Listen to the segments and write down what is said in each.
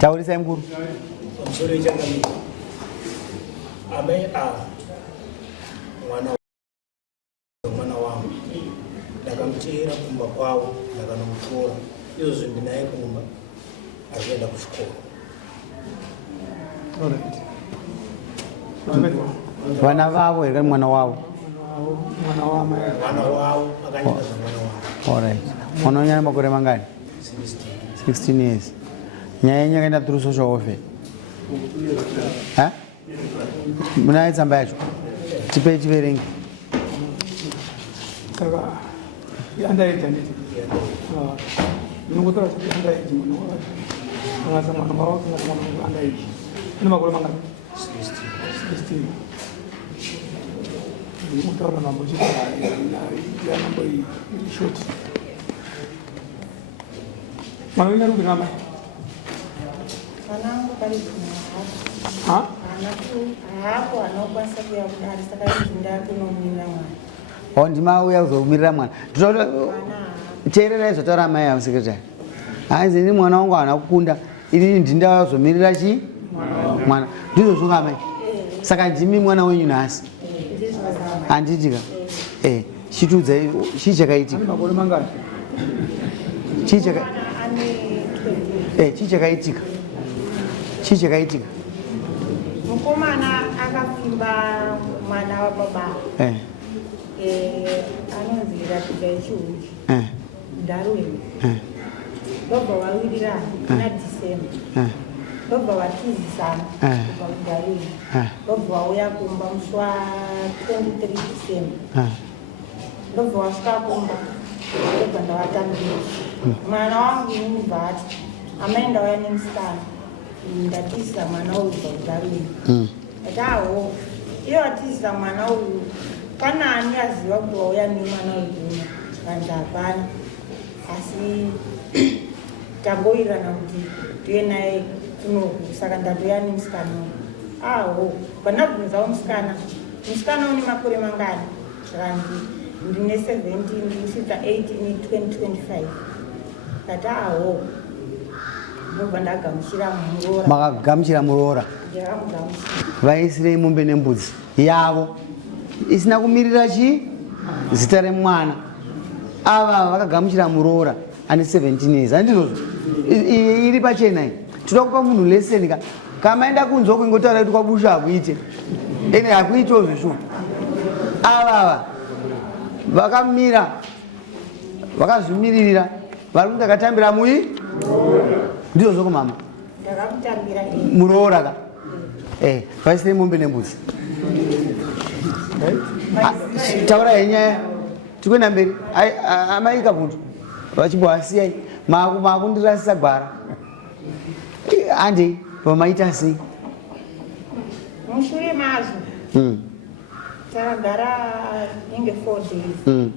taurisa mkuru mwana wangu ndakamutera kumba kwawo ndakanomutora izvo ndinaye kumba akuenda kuchikoro. vana vavo here mwana wavo akanyika zvamwana wavo. alright mwana unyana makore mangani? 16 years. nyaya yenyu yakaenda through social welfare munaye tsamba yacho tipei tiverenge. saka underage anditi ndinokutora kuti underage mwana wacho angasa mwana wavo kana mwana underage ane makore mangani? 16. ndinotaura mambo chiyanambo shoti mwana wina rupi ngama Anangu karibu na hapo. Hapo anokwanisa kuya kudari saka izinda kunomira mwana. Ndima uya kuzomirira mwana. Teerera zvotaura mai amusekretari. Hanzi ni mwana wangu ana kukunda ini ndinda wazomirira chi mwana. Ndizvo zvonga mai. Saka ndimi mwana wenyu nhasi. Handitika. Chitudza chichakaitika. makore mangani? Chichakaitika. Chichakaitika. Mukomana akafimba mwana wa baba. Anonzi Ratibai Chiuchi. Darwin. Baba wawirira na December. Baba watizisana kubva kuDarwin. Baba wauya kumba muswa 23 December. Baba wasvika kumba ndobva ndavatambira. Mwana wangu inibva ati amaenda waya nemusikana ndatizisa mwana uyu kubva kuDarwin. Atawo iyo atizisa mwana uyu kana ani aziva kuti wauya nemwana uyu kuno vanzi hapana, asi tangowirirana kuti tiye naye kunoku, saka ndatoya nemusikana uyu. Aho pandabvunzawo musikana une makore mangani? Zvanzi ndine 17 ndisvika 18 2025. Kati aho ndobva ndagamuchira muroora. Makagamuchira muroora? Ndakamugamuchira. Vaisirei mombe nembudzi yavo isina kumirira chi zita remwana. Ava vakagamuchira muroora ane 17 years. Handizvozvo iri pachena iyi. Toda kupa munhu leseni kamaenda kunzwa kungotaura kuti kwabusha hakuite ene hakuitewo zveshuwa. Ava vakamira vakazvimirira vari kuti ndakatambira mui ndizvo zvoko mama ndakamutambira muroora ka vaisirei mombe nembudzi. Taura henyaya tikuenda mberi. Amai kabundu vachibwasiyai makundirasisa gwara handei vamaita sei? mushure mazvo takagara inge 4 days.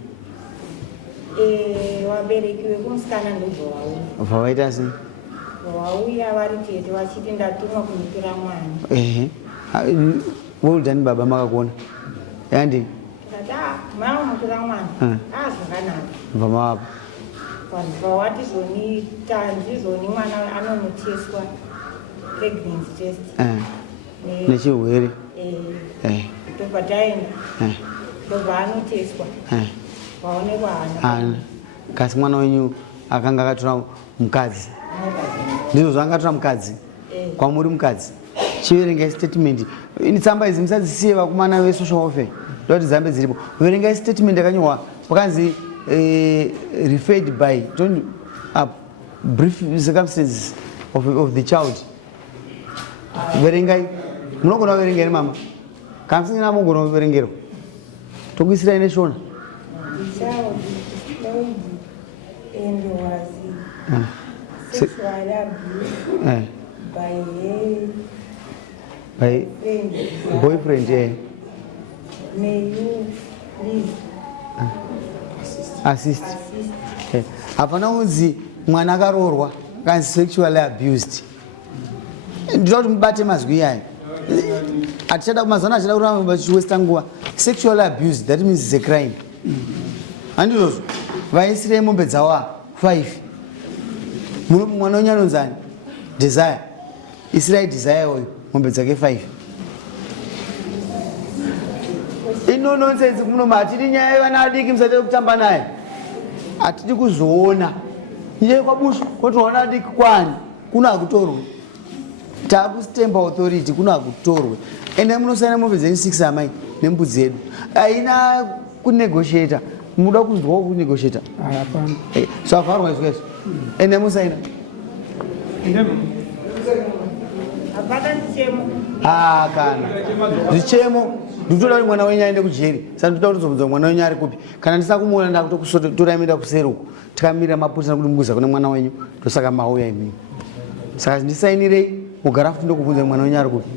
Vabereki vekumusikana ndobva vauya. Vavaita sei? Vauya vari tete vachiti ndatumwa kunipira mwana. Voudani baba makakuona handei? Kata mama mukura mwana zvakanaka vamava vanhu vawatizoniita ndizvoni mwana anonoteswa pregnancy test nechirwere tobva taenda tobva anoteswa vaonekwa hana. Kasi mwana wenyu akanga akatora mukadzi? Ndizvo zvaangatora mukadzi? Kwamuri mukadzi? Chiverengai statement. Ini tsamba idzi musadzisiye vakomana vesocial welfare ndoti dzambe dziripo. Verengai statement yakanyorwa pakanzi referred by brief circumstances of the child. Verengai. Munogona kuverenga mama? Kamusingina mugona kuverengerwa tokuisirai neshona. The child displayed and was sexually abused by boyfriend. May you please assist. Hapana unzi mwana akaroorwa kanzi sexually abused. Ndinoti mubate mazwi yayo. Atichada kumazana achada kuramba vachiwesta nguva. Sexual abuse, that means it's a crime. Handizvozvo vaisirei mombe dzawa 5. Mwana unyanonzani Desire. Isirai Desire oyo mombe dzake 5. Ino nonsense muno matiri nyaya vana adiki musati kutamba naye. Atidi kuzoona. Iye kwabushu kotoona adiki kwani kuna kutorwa. Takustemba authority kuna kutorwa. Ende munosana mombe dzenyu 6 amai nembudzi yedu. Aina kunegotiator. Muda kuzwa kunegotiator. Hapana. So afarwa izweso. Ende musaina. Hapana ndichemo. Kana. Ndichemo. Nditoda kuti mwana wenyu aende kujeri. Saka ndoda kuzobvunza mwana wenyu ari kupi. Kana ndisakumuona ndakutokusotora enda kuseruko. Tikamira mapurisa kuti mubuza kune mwana wenyu. Ndosaka mauya imi. Saka ndisainirei mugara futi ndokubvunza mwana wenyu ari kupi.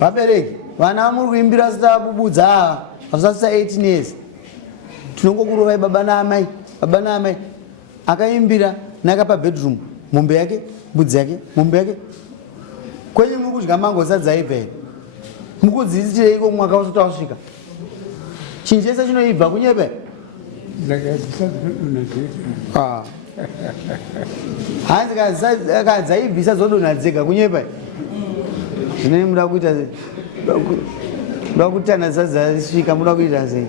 Vabereki, vana muri kuimbira zita bubudza ava, vasasisa 18 years. Tinongokurovai baba naamai, baba naamai. Akaimbira nakapa bedroom, mombe yake, mbudzi yake, mombe yake. Kwenye muri kudya mango sadzaibva here. Mukudzidzitireiko mwaka usati wasvika. Chinhu chese chinoibva kunyepe. Hanzi kadzaibvisa zodonha dzega kunyepa. Zvine muda kuita sei? Muda kutana sadzasvika muda kuita sei?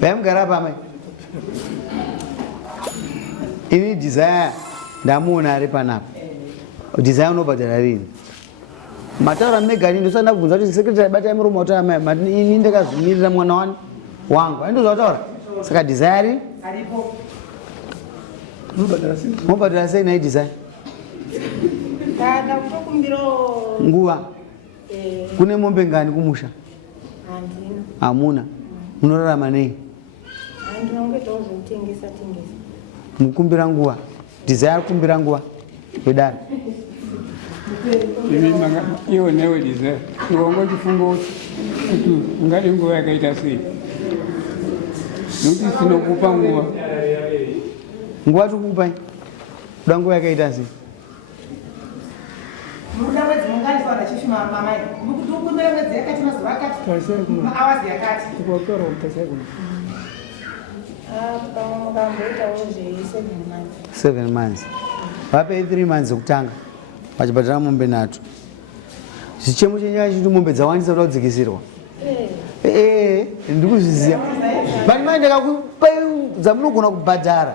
Vaimugara pamai. Ini Desire ndamuona ari panapa. Desire unobhadhara rini? Mataura megani ndosanda kubvunza kuti secretary batai muromo wataura mai ini ndakazomirira mwana wangu. Andozvataura. Saka Desire aripo. Mobhadhara sei nai Desire? Kana kutokumbiro nguva. Kune mombe ngani kumusha? Handina. Hamuna. Munorarama nei? Ndinongetawo zvekutengesa. Mukumbira nguva. Desire kumbira nguva. Wedari. Iwo newe Desire. Iwongo chifungo kuti ungadi nguva yakaita sei? Nokuti sinokupa nguva. Nguva tikupai? Kuda nguva yakaita sei? Muda mwedzi munganiswa nachishuma mamai. Mukutukumbira mwedzi yakati mazuva akati. Maawazi yakati. Tikokora utasego. Mukamboitawo zve 7 months. 7 months. Vapei 3 months okutanga. Vachibhadhara mombe 3. Zvichemo chenyaya chiti mombe dzawandisa kuda kudzikisirwa. Ndikuzviziva. Bani mai ndakakupai dzamunogona kubhadhara.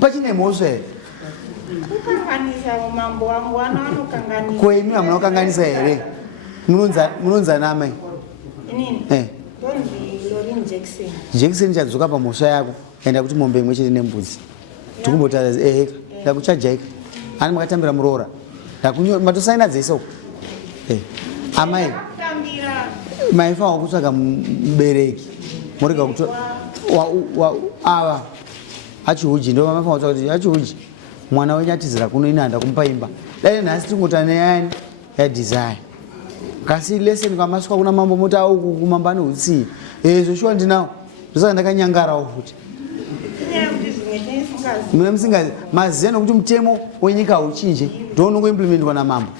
Pachine mhosva here. Kukanganisa mambo wangu wanokanganisa. Ko imi hamunokanganisa here? Munonza namai? Inini? Donzi Lorin Jackson. Jackson chadzoka pamhosva yako. Enda kuti mombe imwe chete nembudzi. Tikumbotaura ndakuchajaika. Ani makatambira muroora. Matosaina dzese uko. Amai. Maifa kutsvaga mubereki. Murega kutora ava achiuji ndo maifa kutsvaga kuti achiuji. Mwana wenyu atizira kuno ina anda kumupa imba. Dai nhasi tingota neyani ya Desire. Kasi lesson kwamasvika kuna mambo mota uku kumamba neutsi. Zvoshuwa ndinawo. Ndosaka ndakanyangarawo futi. Mune musingazi maziya nokuti mutemo wenyika uchinje ndounongoimplementwa namambo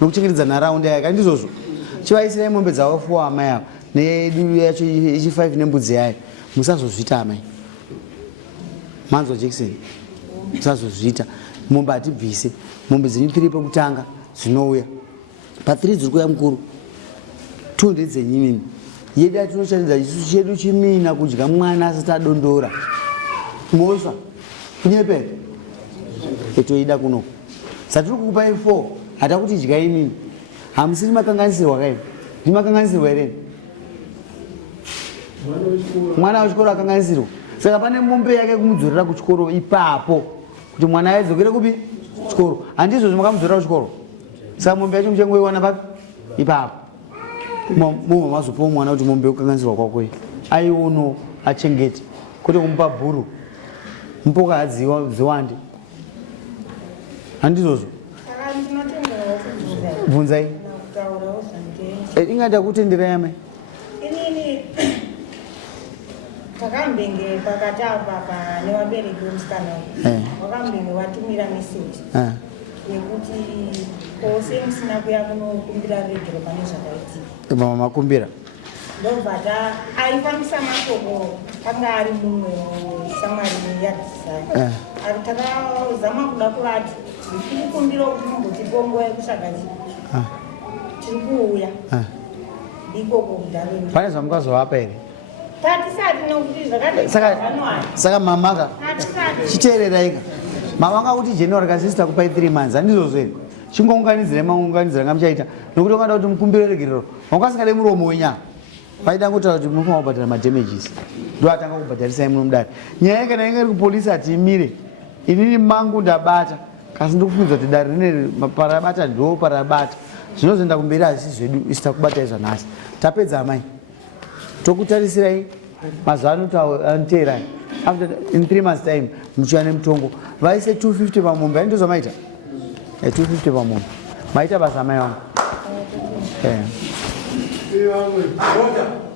nokuchengetedza nharaunda yake handizvozvo. Chivaisirai mombe dzavo 4 amai avo nedu yacho ichi 5 nembudzi yayo. Musazozviita amai. Manzwa Jackson. Musazozviita. Mombe hatibvise. Mombe dzenyu 3 pekutanga dzinouya. Pa3 dziri kuuya mukuru. 200 dzenyimini. Yedu yatinoshandidza isusu chedu chimina kudya mwana asati adondora. Mhosva. Kunyepe. Etoida kuno. Satiri kukupai 4. Hata kuti dya imini. Hamusiri makanganisirwa kai. Ndi makanganisirwa here. Mwana wechikoro akanganisirwa. Saka pane mombe yake kumudzorera kuchikoro ipapo. Kuti mwana aizokere kupi? Chikoro. Handizvo zvamakamudzorera kuchikoro. Saka mombe yacho muchengoiwana papi? Ipapo. Mumwe mazopawo mwana kuti mombe kukanganisirwa kwako. Aiono achengete. Kuti kumupa bhuru. Mpoka hadziwa ziwande. Handizvozvo. Saka ndinotenderawo kubvunzai. Bvunzai. Nakutaurawo zvandinenge. Ingada kutenderai amai. Inini takambenge pakati apa nevabereki vemusikana wakambenge watumira meseji yekuti ose musina kuya kunokumbira regero pane zvakaitika mama makumbira ndobva aifambisa mashoko anga ari mumwe samwari yadisai ari takazama kuda kuvati tiri kumbira kuti mumbutipo nguva yekusvagachi tiri kuuya ikoko kudarweni pane zvamukazovapa here tatisati nokuti zvakadai saka mamaka chiteereraika mavanga kuti january kasisita kupai 3 months handizvozvo here chingounganidzire maunganidzira ngamuchaita nokuti ungada kuti mukumbire regerero wangasingade muromo wenyama vaida ngotaura kuti munofana kubhadhara madamages ndo atanga kubhadharisai muno mudare nyaya kana inge iri kupolisi ati imire inini mangu ndabata kasi ndikufunza kuti dare rine parabata ndo parabata zvinozoenda kumberi asi zvedu isita kubatai zvanhasi tapedza amai tokutarisirai mazuva anoteerai after in 3 months time muchiva nemutongo vaise 250 pamombe ai ndozvamaita 250 pamombe maita basa amai vangu Order.